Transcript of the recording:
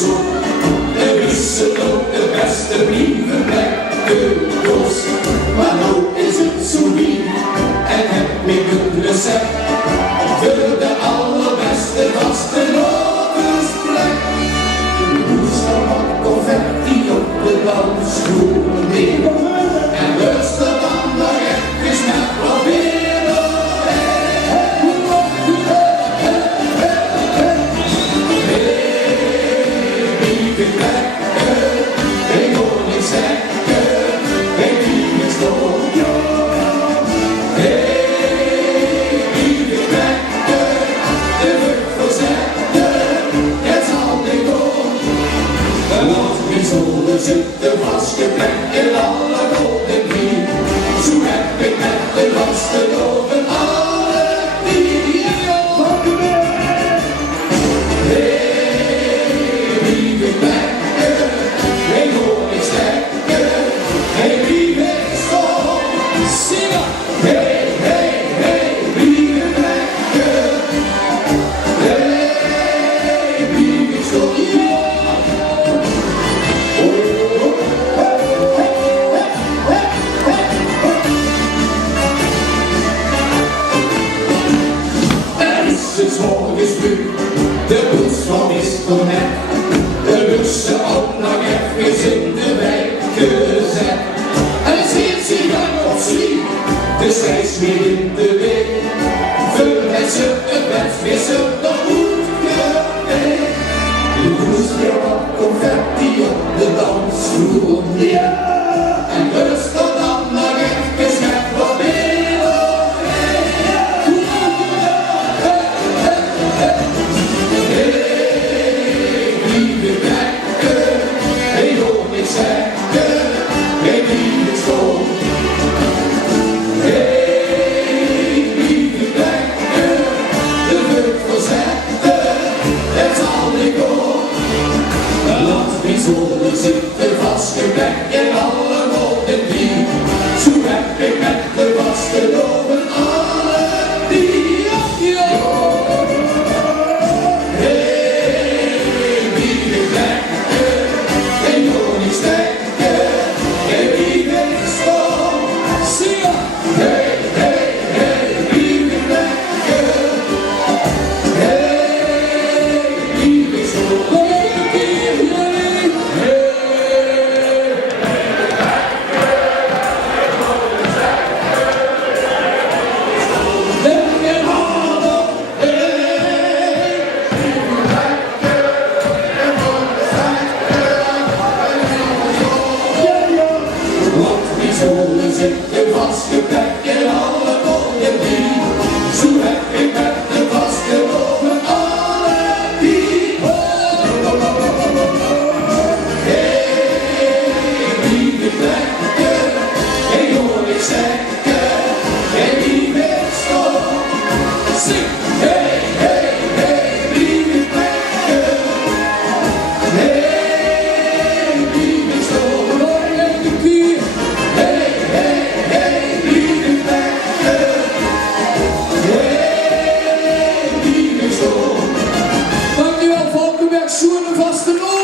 zon. De wissel ook de beste brieven blijkt kost. Maar nou is het zo niet en heb ik een recept voor de allerbeste vastelovensplek. Woensdag wat confetti op de dansvloer nemen en luister dan nog even naar proberen. Zitten vastgeplekt in alle golden knie. Zo heb ik met de vasteloven alle die. Hey, lieve plekken, mijn koningslekken, hey, lieve school. Zingen! Hey, hey, hey, lieve plekken, hey, lieve school. De bus van Istelnet, de bussen ook nog even in de wijk gezet. En het ziet zich aan op sliep, de steeds weer in de week. Veel mensen het bed vissen, dat moet geweest. De moest weer wat confetti op de dansvloer neer. En rust er dan nog even met proberen. Zolen zitten vastgeplekt in alle golden knie. Zo heb ik met de vasteloven alle die. Hey, lieve plekken, geen koningslekken, geen lieve school. Zingen! Hey, hey, hey, lieve plekken, hey, lieve school. Zolen zitten vastgeplekt in alle golden knie. Zo heb ik met de vasteloven alle die. Hey, lieve plekken, geen koningslekken, geen lieve school. Zing! Hey, hey, hey, lieve plekken, hey, lieve school. Dankjewel, Valkenberg, Sjoerd en Vasteloven.